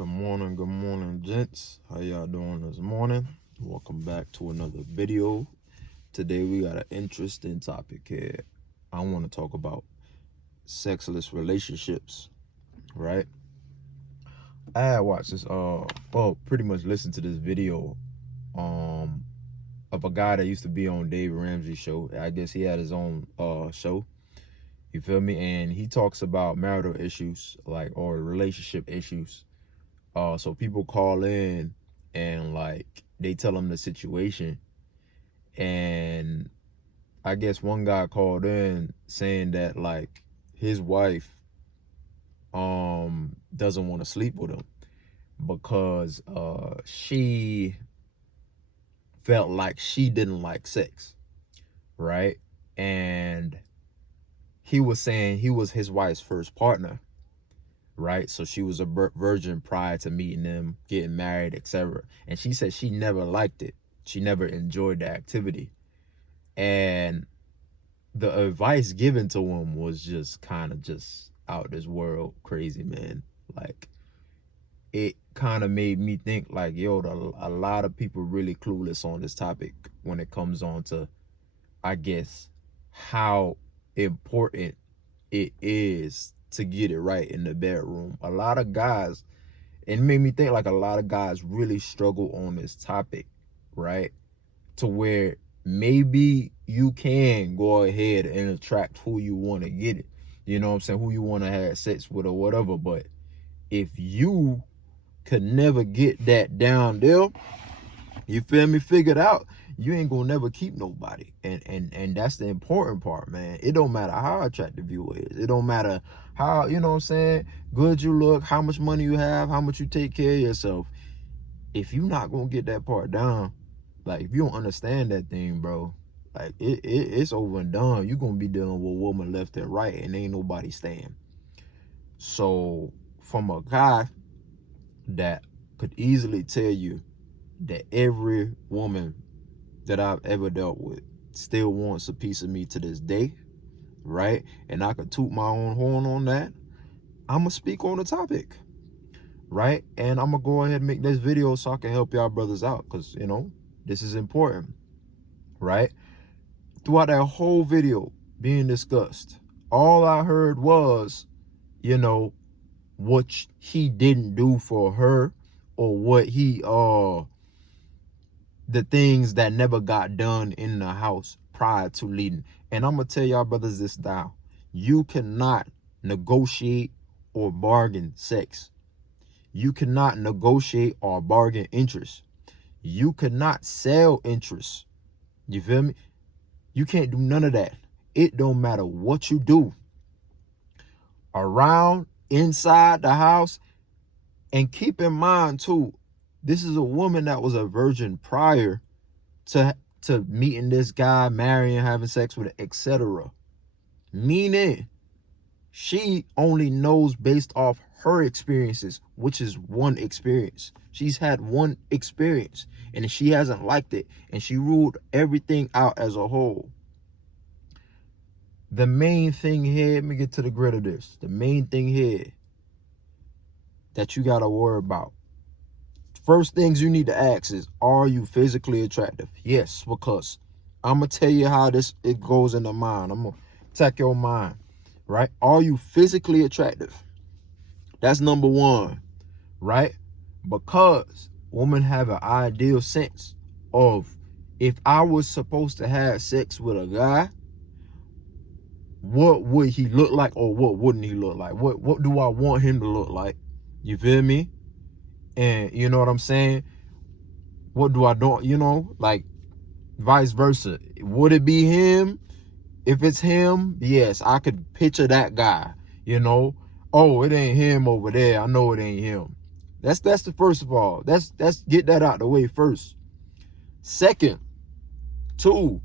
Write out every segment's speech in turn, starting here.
Good morning, gents. How y'all doing this morning? Welcome back to another video. Today we got an interesting topic here. I want to talk about sexless relationships, right? I had watched this, pretty much listened to this video, of a guy that used to be on Dave Ramsey's show. I guess he had his own, show. You feel me? And he talks about marital issues, or relationship issues. So people call in and they tell them the situation, and I guess one guy called in saying that his wife doesn't want to sleep with him because she felt like she didn't like sex, right? And he was saying he was his wife's first partner, right? So she was a virgin prior to meeting them, getting married, etc. And she said she never liked it. She never enjoyed the activity. And the advice given to him was just kind of just out this world crazy, man. It kind of made me think a lot of people really clueless on this topic when it comes on to, I guess, how important it is to get it right in the bedroom. A lot of guys, it made me think a lot of guys really struggle on this topic, right? To where maybe you can go ahead and attract who you want to get it. You know what I'm saying? Who you want to have sex with or whatever. But if you could never get that down there, you feel me, figured out, you ain't gonna never keep nobody. And that's the important part, man. It don't matter how attractive you is. It don't matter how, you know what I'm saying, good you look, how much money you have, how much you take care of yourself. If you not gonna get that part down, if you don't understand that thing, bro, it's over and done. You're gonna be dealing with a woman left and right, and ain't nobody staying. So from a guy that could easily tell you that every woman that I've ever dealt with still wants a piece of me to this day, right? And I could toot my own horn on that. I'm gonna speak on the topic, right? And I'm gonna go ahead and make this video so I can help y'all brothers out, because this is important, right? Throughout that whole video being discussed, all I heard was, what he didn't do for her, or what he the things that never got done in the house prior to leading. And I'm gonna tell y'all brothers this now: you cannot negotiate or bargain sex. You cannot negotiate or bargain interest. You cannot sell interest. You feel me? You can't do none of that. It don't matter what you do around, inside the house. And keep in mind too, this is a woman that was a virgin prior to meeting this guy, marrying, having sex with, etc. Meaning she only knows based off her experiences, which is one experience. She's had one experience, and she hasn't liked it, and she ruled everything out as a whole. The main thing here, let me get to the grit of this. The main thing here that you got to worry about, first things you need to ask is, are you physically attractive? Yes, because I'm going to tell you how it goes in the mind. I'm going to attack your mind, right? Are you physically attractive? That's number one, right? Because women have an ideal sense of, if I was supposed to have sex with a guy, what would he look like, or what wouldn't he look like? What do I want him to look like? You feel me? And you know what I'm saying? What do I don't, vice versa. Would it be him? If it's him, yes, I could picture that guy, Oh, it ain't him over there. I know it ain't him. That's the first of all. That's get that out the way first. Second, two,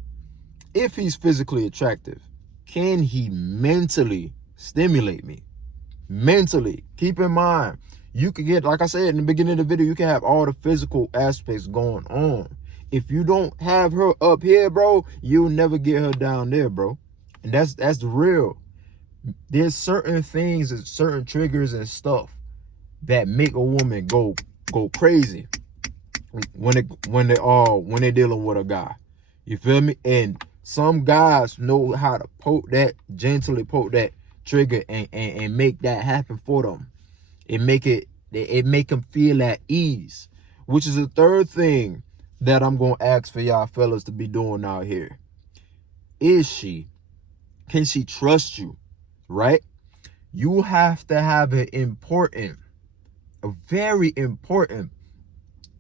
if he's physically attractive, can he mentally stimulate me? Mentally. Keep in mind, you could get, like I said in the beginning of the video, you can have all the physical aspects going on. If you don't have her up here, bro, you'll never get her down there, bro. And that's the real. There's certain things and certain triggers and stuff that make a woman go crazy when they're dealing with a guy. You feel me? And some guys know how to gently poke that trigger and make that happen for them. It make them feel at ease, which is the third thing that I'm gonna ask for y'all fellas to be doing out here. Can she trust you? Right? You have to have a very important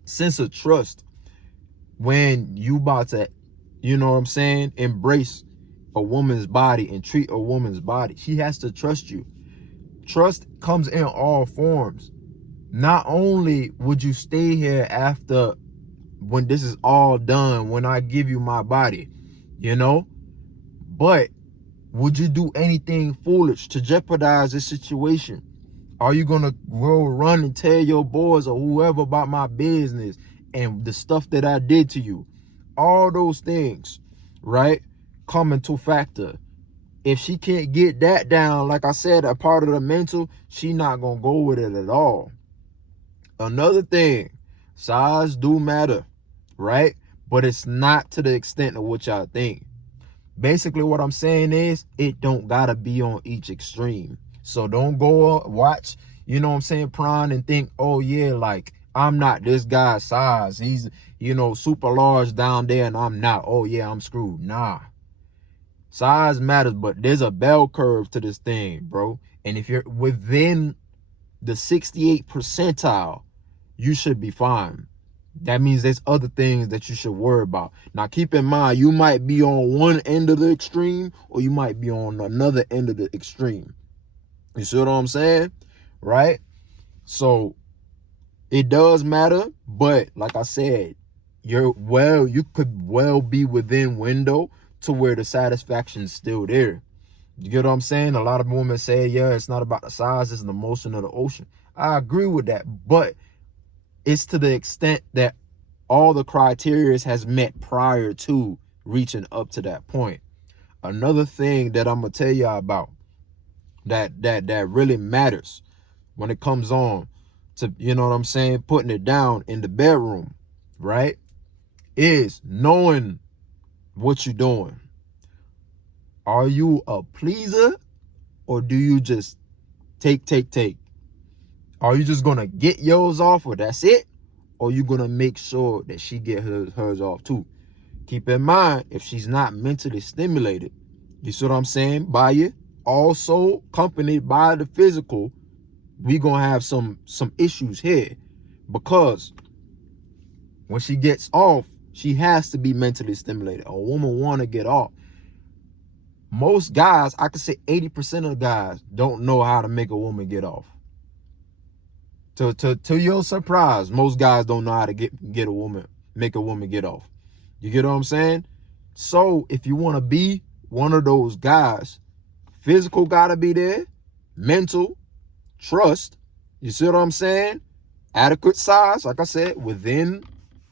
sense of trust when you about to, you know what I'm saying, embrace a woman's body and treat a woman's body. She has to trust you. Trust comes in all forms. Not only would you stay here after, when this is all done, when I give you my body, you know, but would you do anything foolish to jeopardize this situation? Are you gonna go run and tell your boys or whoever about my business and the stuff that I did to you? All those things, right, come into factor. If she can't get that down, like I said, a part of the mental, she not gonna go with it at all. Another thing, size do matter, right? But it's not to the extent of what y'all think. Basically, what I'm saying is, it don't gotta be on each extreme. So don't go watch, you know what I'm saying, Prawn, and think, oh yeah, like, I'm not this guy's size. He's, you know, super large down there and I'm not. Oh yeah, I'm screwed. Nah. Size matters, but there's a bell curve to this thing, bro. And if you're within the 68th percentile, you should be fine. That means there's other things that you should worry about. Now, keep in mind, you might be on one end of the extreme or you might be on another end of the extreme. You see what I'm saying? Right? So it does matter, but like I said, you could well be within window to where the satisfaction is still there. You get what I'm saying? A lot of women say, yeah, it's not about the size, it's the motion of the ocean. I agree with that, but it's to the extent that all the criteria has met prior to reaching up to that point. Another thing that I'm gonna tell y'all about that really matters when it comes on to, you know what I'm saying, putting it down in the bedroom, right, is knowing what you're doing. Are you a pleaser or do you just take? Are you just gonna get yours off or that's it? Or you gonna make sure that she get hers off too? Keep in mind, if she's not mentally stimulated, you see what I'm saying, by you, also accompanied by the physical, we gonna have some issues here, because when she gets off, she has to be mentally stimulated. A woman want to get off. Most guys, I could say 80% of the guys don't know how to make a woman get off. To your surprise, most guys don't know how to make a woman get off. You get what I'm saying? So if you want to be one of those guys, physical gotta be there, mental, trust. You see what I'm saying? Adequate size, like I said, within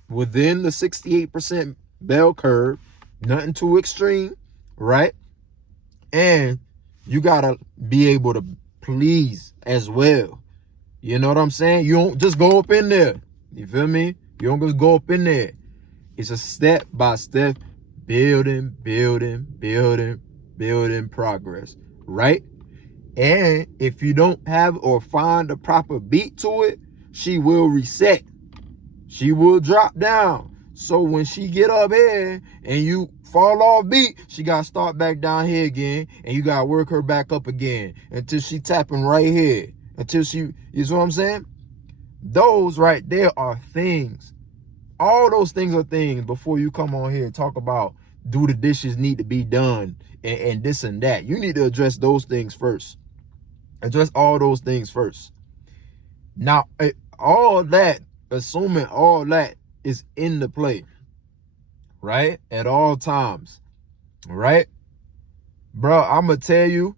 the 68% bell curve, nothing too extreme, right? And you gotta be able to please as well. You know what I'm saying? You don't just go up in there. You feel me? You don't just go up in there. It's a step-by-step building progress, right? And if you don't have or find the proper beat to it, she will reset. She will drop down. So when she get up here and you fall off beat, she got to start back down here again, and you got to work her back up again until she tapping right here. Until she, you see what I'm saying? Those right there are things. All those things are things before you come on here and talk about do the dishes need to be done and this and that. You need to address those things first. Address all those things first. Now, all that, assuming all that is in the play, right? At all times, right? Bro, I'm going to tell you,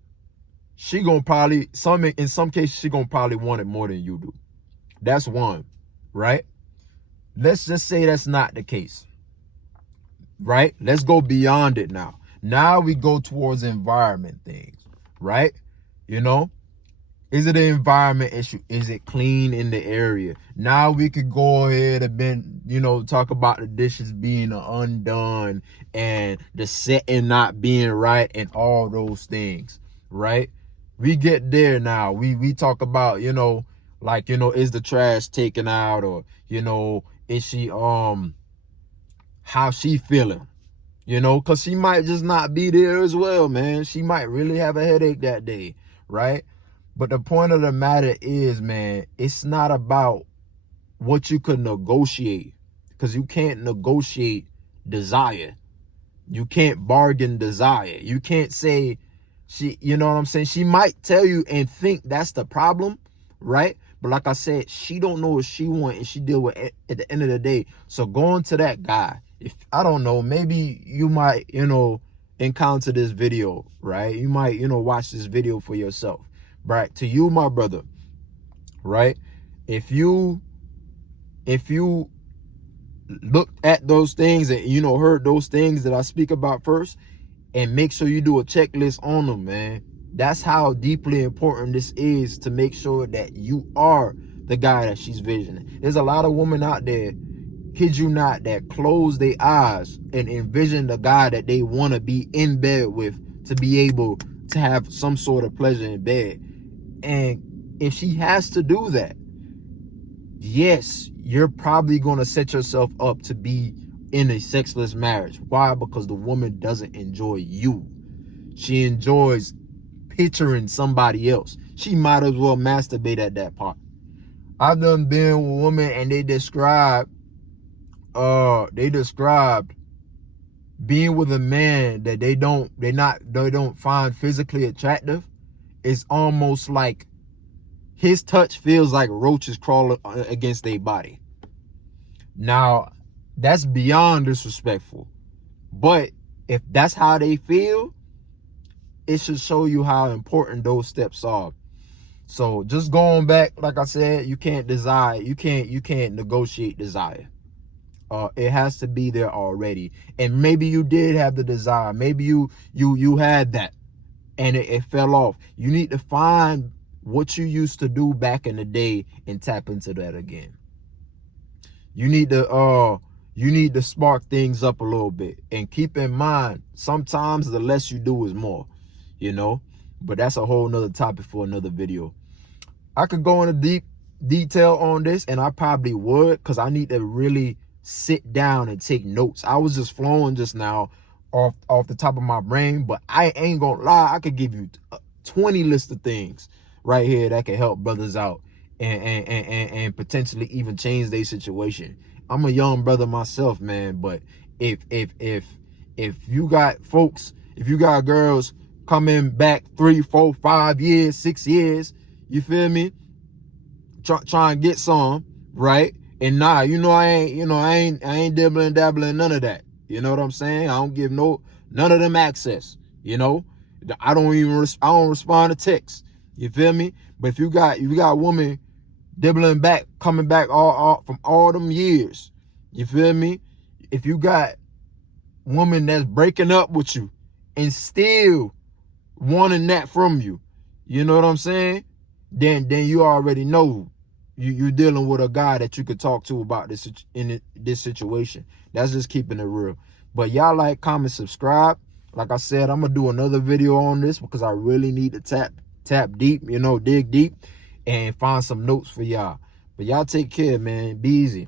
she gonna probably, in some cases, she gonna probably want it more than you do. That's one, right? Let's just say that's not the case, right? Let's go beyond it now. Now we go towards environment things, right? You know, Is it an environment issue? Is it clean in the area? Now we could go ahead and talk about the dishes being undone and the setting not being right and all those things, right? We get there now. We talk about, is the trash taken out, or, is she how she feeling? Because she might just not be there as well, man. She might really have a headache that day, right? But the point of the matter is, man, it's not about what you could negotiate, because you can't negotiate desire. You can't bargain desire. You can't say you know what I'm saying? She might tell you and think that's the problem, right? But like I said, she don't know what she want, and she deal with it at the end of the day. So going to that guy, if I don't know, maybe you might, encounter this video, right? You might, watch this video for yourself, right? To you, my brother, right? If you looked at those things and, heard those things that I speak about first, and make sure you do a checklist on them, man. That's how deeply important this is, to make sure that you are the guy that she's visioning. There's a lot of women out there, kid you not, that close their eyes and envision the guy that they want to be in bed with, to be able to have some sort of pleasure in bed. And if she has to do that, yes, you're probably going to set yourself up to be in a sexless marriage. Why? Because the woman doesn't enjoy you. She enjoys picturing somebody else. She might as well masturbate at that part. I've done been with women, and they described being with a man that they don't find physically attractive. It's almost like his touch feels like roaches crawling against their body. Now, that's beyond disrespectful. But if that's how they feel, it should show you how important those steps are. So just going back, like I said, you can't negotiate desire. It has to be there already. And maybe you did have the desire. Maybe you had that, and it fell off. You need to find what you used to do back in the day and tap into that again. You need to spark things up a little bit, and keep in mind, sometimes the less you do is more, but that's a whole nother topic for another video. I could go into deep detail on this, and I probably would, because I need to really sit down and take notes. I was just flowing just now off the top of my brain, but I ain't gonna lie, I could give you 20 list of things right here that can help brothers out and potentially even change their situation. I'm a young brother myself, man, but if you got folks, if you got girls coming back 3, 4, 5 years, 6 years, you feel me, try and get some, right? And I ain't dibbling dabbling, none of that. You know what I'm saying? I don't give none of them access. I don't respond to texts. You feel me? But if you got women dibbling back, coming back all from all them years, you feel me? If you got woman that's breaking up with you and still wanting that from you, you know what I'm saying? Then you already know you're dealing with a guy that you could talk to about this situation. That's just keeping it real. But y'all like, comment, subscribe. Like I said, I'm gonna do another video on this, because I really need to tap deep, dig deep, and find some notes for y'all. But y'all take care, man. Be easy.